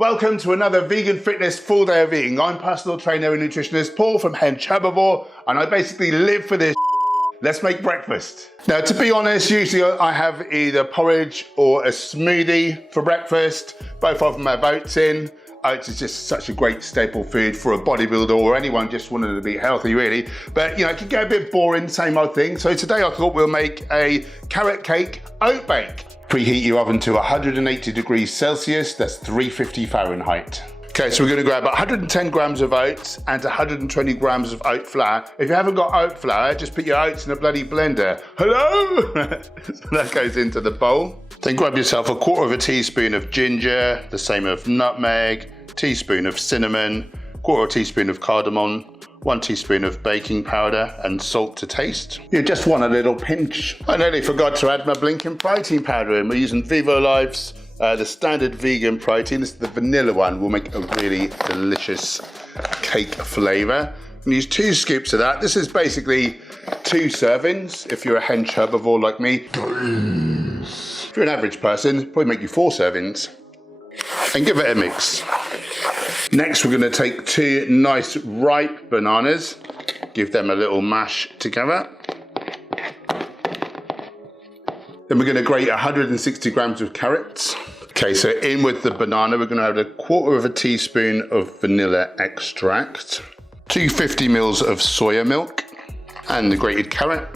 Welcome to another vegan fitness full day of eating. I'm personal trainer and nutritionist Paul from Hench Herbivore, and I basically live for this. Let's make breakfast. Now, to be honest, usually I have either porridge or a smoothie for breakfast. Both of them have oats in. Oats is just such a great staple food for a bodybuilder or anyone just wanting to be healthy, really. But, you know, it can get a bit boring, same old thing. So today I thought we'll make a carrot cake oat bake. Preheat your oven to 180 degrees Celsius, that's 350 Fahrenheit. Okay, so we're gonna grab 110 grams of oats and 120 grams of oat flour. If you haven't got oat flour, just put your oats in a bloody blender. Hello? So that goes into the bowl. Then grab yourself 1/4 teaspoon of ginger, the same of nutmeg, teaspoon of cinnamon, 1/4 teaspoon of cardamom, 1 teaspoon of baking powder and salt to taste. You just want a little pinch. I nearly forgot to add my blinking protein powder in. We're using Vivo Life's the standard vegan protein. This is the vanilla one. Will make a really delicious cake flavor. And use 2 scoops of that. This is basically 2 servings if you're a Hench herbivore like me. If you're an average person, probably make you 4 servings. And give it a mix. Next, we're going to take 2 nice ripe bananas, give them a little mash together. Then we're going to grate 160 grams of carrots. Okay, so in with the banana, we're going to add 1/4 teaspoon of vanilla extract, 250 mils of soya milk, and the grated carrot.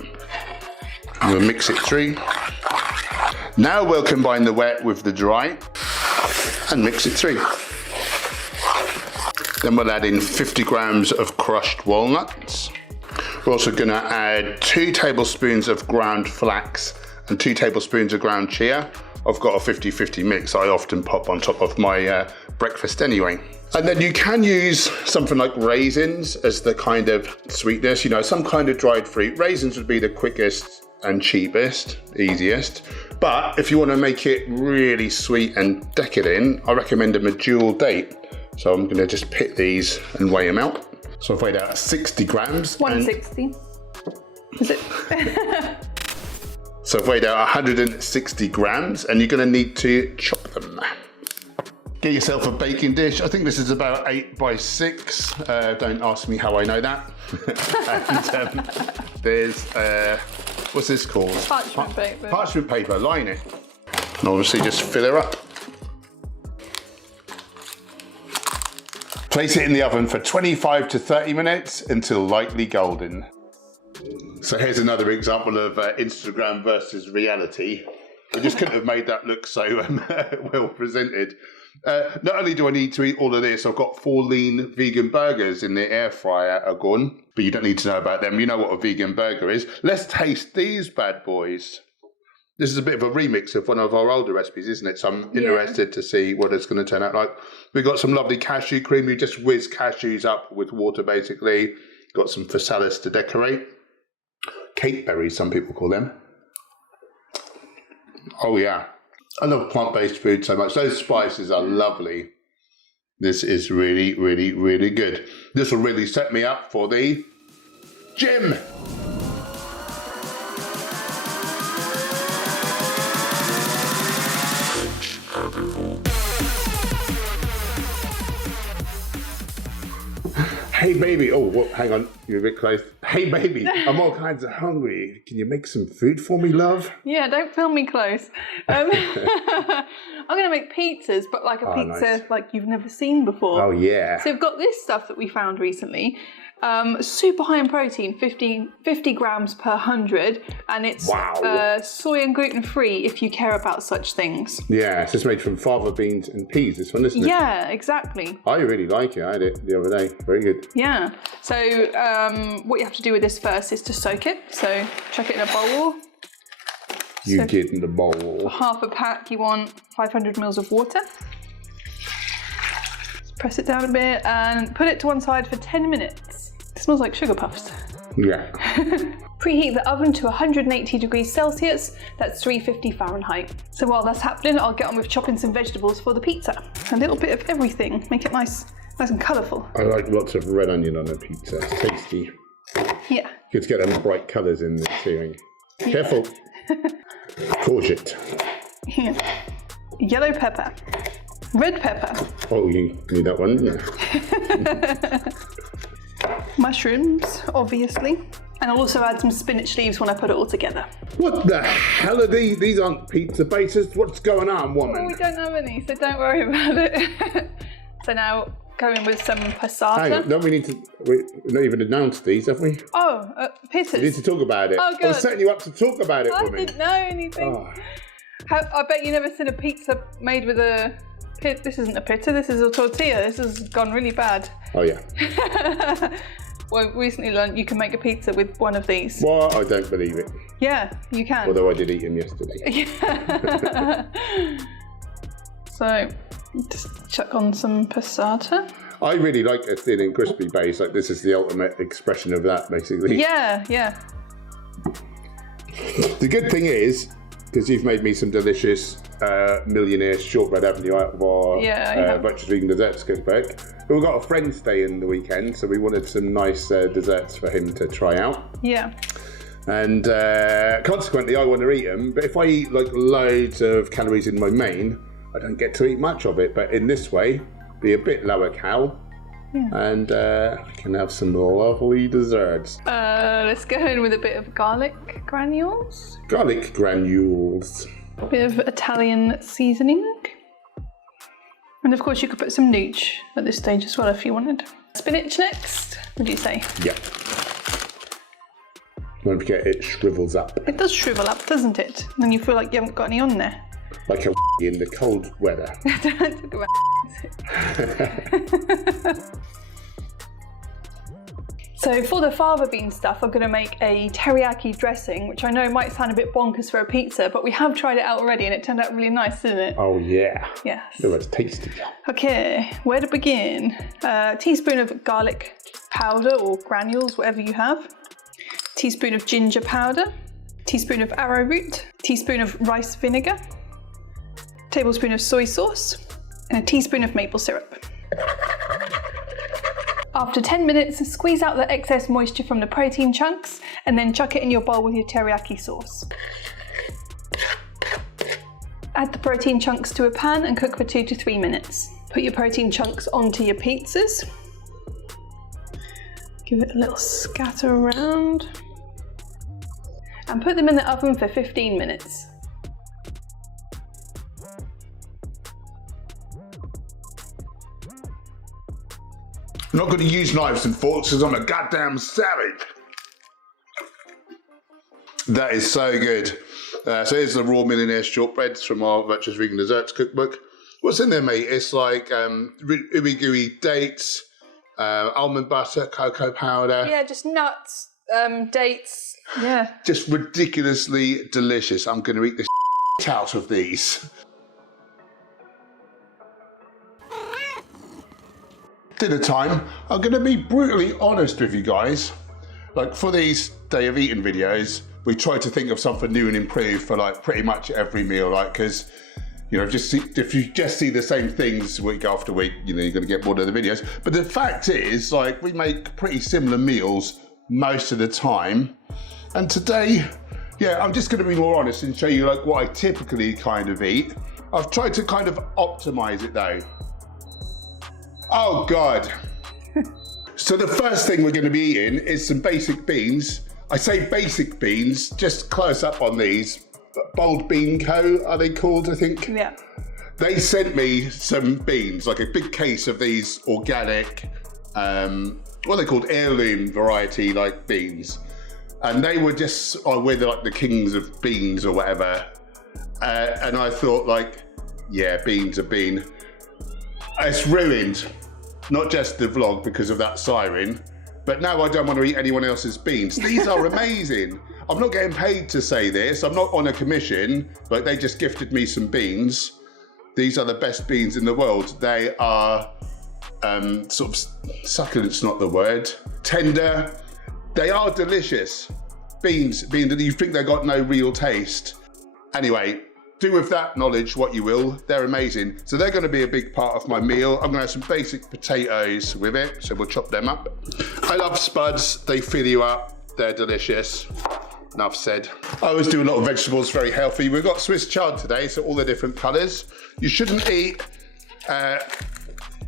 And we'll mix it through. Now we'll combine the wet with the dry and mix it through. Then we'll add in 50 grams of crushed walnuts. We're also gonna add 2 tablespoons of ground flax and 2 tablespoons of ground chia. I've got a 50-50 mix I often pop on top of my breakfast anyway. And then you can use something like raisins as the kind of sweetness, you know, some kind of dried fruit. Raisins would be the quickest and cheapest, easiest. But if you wanna make it really sweet and decadent, I recommend a medjool date. So I'm gonna just pick these and weigh them out. So I've weighed out 60 grams. 160. Is it? So I've weighed out 160 grams and you're gonna need to chop them. Get yourself a baking dish. I think this is about 8 by 6. Don't ask me how I know that. And there's, what's this called? Parchment paper. Parchment paper, line it. And obviously just fill her up. Place it in the oven for 25 to 30 minutes until lightly golden. So here's another example of Instagram versus reality. I just couldn't have made that look so well presented. Not only do I need to eat all of this, I've got 4 lean vegan burgers in the air fryer are gone, but you don't need to know about them. You know what a vegan burger is. Let's taste these bad boys. This is a bit of a remix of one of our older recipes, isn't it? So I'm interested to see what it's going to turn out like. We've got some lovely cashew cream. You just whiz cashews up with water, basically. Got some Physalis to decorate. Cake berries, some people call them. Oh, yeah. I love plant-based food so much. Those spices are lovely. This is really, really, really good. This will really set me up for the gym. Hey baby, oh, what, hang on, you're a bit close. Hey baby, I'm all kinds of hungry. Can you make some food for me, love? Yeah, don't film me close. I'm gonna make pizzas, but like a pizza nice. like you've never seen before. Oh yeah. So we've got this stuff that we found recently. Super high in protein, 50 grams per 100, and it's soy and gluten free if you care about such things. Yeah, it's just made from fava beans and peas, this one, isn't it? Yeah, exactly. I really like it. I had it the other day. Very good. Yeah. So what you have to do with this first is to soak it. So chuck it in a bowl. You get in the bowl. Half a pack, you want 500 mils of water. Just press it down a bit and put it to one side for 10 minutes. It smells like sugar puffs. Yeah. Preheat the oven to 180 degrees Celsius, that's 350 Fahrenheit. So while that's happening, I'll get on with chopping some vegetables for the pizza. A little bit of everything, make it nice and colourful. I like lots of red onion on a pizza, it's tasty. Yeah. You could get them bright colours in this too. Yeah. Careful. Courgette. Yeah. Yellow pepper. Red pepper. Oh, you need that one, didn't you? Mushrooms, obviously. And I'll also add some spinach leaves when I put it all together. What the hell are these? These aren't pizza bases. What's going on, woman? Well, we don't have any, so don't worry about it. So now, go in with some passata. Hang on, don't we need to... We've not even announced these, have we? Oh, pittas. We need to talk about it. Oh, good. I was setting you up to talk about it, I woman. didn't know anything. Oh. I bet you never seen a pizza made with a... This isn't a pita, this is a tortilla. This has gone really bad. Oh, yeah. Well, recently learned you can make a pizza with one of these. Well, I don't believe it. Yeah, you can. Although I did eat them yesterday. Yeah. So, just chuck on some passata. I really like a thin and crispy base. Like, this is the ultimate expression of that, basically. Yeah, yeah. The good thing is, because you've made me some delicious millionaire shortbread avenue out of our Butcher's Vegan Desserts cookbook. We've got a friend staying the weekend, so we wanted some nice desserts for him to try out. Yeah. And consequently, I want to eat them. But if I eat like loads of calories in my main, I don't get to eat much of it. But in this way, be a bit lower cal. Yeah. And I can have some lovely desserts. Let's go in with a bit of garlic granules. Garlic granules. A bit of Italian seasoning. And of course you could put some nooch at this stage as well if you wanted. Spinach next, would you say? Yeah. Don't forget it shrivels up. It does shrivel up, doesn't it? And then you feel like you haven't got any on there. Like a in the cold weather. Don't talk about So for the fava bean stuff, I'm going to make a teriyaki dressing, which I know might sound a bit bonkers for a pizza, but we have tried it out already and it turned out really nice, didn't it? Oh yeah. Yes. It was tasty. Okay, where to begin? A teaspoon of garlic powder or granules, whatever you have. Teaspoon of ginger powder. Teaspoon of arrowroot. Teaspoon of rice vinegar. Tablespoon of soy sauce. And a teaspoon of maple syrup. After 10 minutes, squeeze out the excess moisture from the protein chunks and then chuck it in your bowl with your teriyaki sauce. Add the protein chunks to a pan and cook for 2 to 3 minutes. Put your protein chunks onto your pizzas. Give it a little scatter around. And put them in the oven for 15 minutes. I'm not going to use knives and forks because I'm a goddamn savage. That is so good. So here's the raw millionaire shortbreads from our Butcher's Vegan Desserts cookbook. What's in there, mate? It's like ooey gooey dates, almond butter, cocoa powder. Yeah, just nuts, dates. Yeah. Just ridiculously delicious. I'm going to eat the out of these. Dinner time. I'm going to be brutally honest with you guys. Like for these day of eating videos, we try to think of something new and improved for like pretty much every meal. Like, because you know, if you just see the same things week after week, you know, you're going to get bored of the videos. But the fact is, like, we make pretty similar meals most of the time. And today, yeah, I'm just going to be more honest and show you like what I typically kind of eat. I've tried to kind of optimize it though. Oh God. So the first thing we're going to be eating is some basic beans. I say basic beans, just close up on these. Bold Bean Co, are they called, I think? Yeah. They sent me some beans, like a big case of these organic, what are they called, heirloom variety like beans. And they were just, we're like the kings of beans or whatever. And I thought like, yeah, beans are bean. It's ruined, not just the vlog because of that siren, but now I don't want to eat anyone else's beans. These are amazing. I'm not getting paid to say this. I'm not on a commission. Like, they just gifted me some beans. These are the best beans in the world. They are sort of succulent's not the word. Tender. They are delicious. Beans, you think they got no real taste. Anyway, do with that knowledge what you will. They're amazing. So they're going to be a big part of my meal. I'm going to have some basic potatoes with it, so we'll chop them up. I love spuds. They fill you up. They're delicious. Enough said. I always do a lot of vegetables, very healthy. We've got Swiss chard today, so all the different colours. You shouldn't eat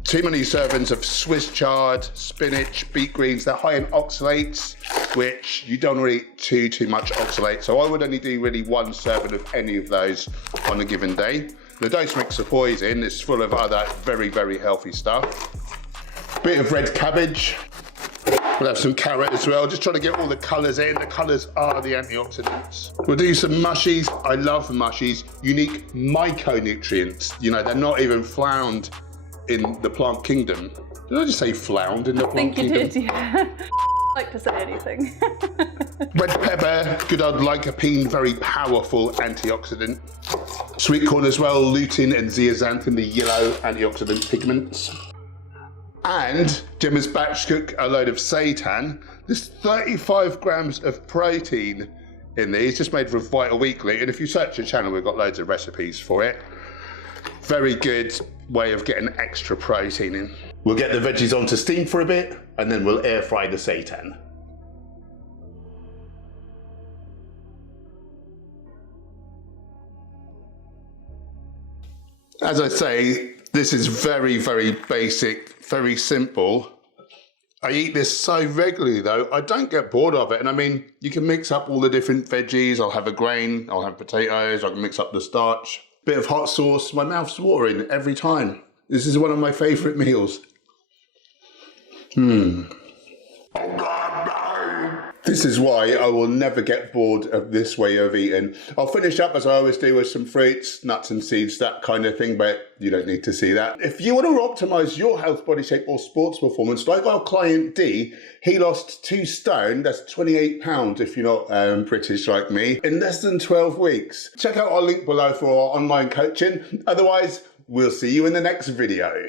Too many servings of Swiss chard, spinach, beet greens. They're high in oxalates, which you don't want to eat too much oxalate. So I would only do really 1 serving of any of those on a given day. The dose mixer poison is full of other very, very healthy stuff. Bit of red cabbage. We'll have some carrot as well, just trying to get all the colours in. The colours are the antioxidants. We'll do some mushies. I love mushies. Unique myconutrients. You know, they're not even found in the plant kingdom. Did I just say flound in the plant kingdom? I think you did, yeah. I like to say anything. Red pepper, good old lycopene, very powerful antioxidant. Sweet corn as well, lutein and zeaxanthin, the yellow antioxidant pigments. And Gemma's batch cook a load of seitan. There's 35 grams of protein in these, just made for Vital Weekly. And if you search the channel, we've got loads of recipes for it. Very good way of getting extra protein in. We'll get the veggies onto steam for a bit, and then we'll air fry the seitan. As I say, this is very, very basic, very simple. I eat this so regularly though, I don't get bored of it. And I mean, you can mix up all the different veggies. I'll have a grain, I'll have potatoes, I can mix up the starch. Bit of hot sauce, my mouth's watering every time. This is one of my favourite meals. This is why I will never get bored of this way of eating. I'll finish up as I always do with some fruits, nuts and seeds, that kind of thing, but you don't need to see that. If you want to optimise your health, body shape or sports performance, like our client D, he lost 2 stone, that's 28 pounds if you're not British like me, in less than 12 weeks. Check out our link below for our online coaching. Otherwise, we'll see you in the next video.